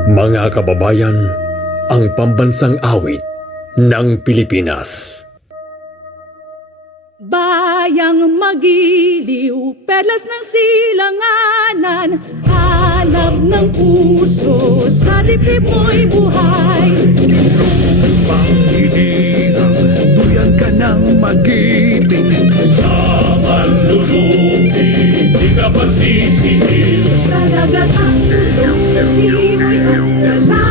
Mga kababayan, ang pambansang awit ng Pilipinas. Bayang magiliw, perlas ng silanganan, alab ng puso, sa dibdib mo'y buhay. Pangiligang, duyan ka ng mag-ibig. Sa manlulupi, di ka pa sisingil. Sa dagat ang tulong, sa simoy at sa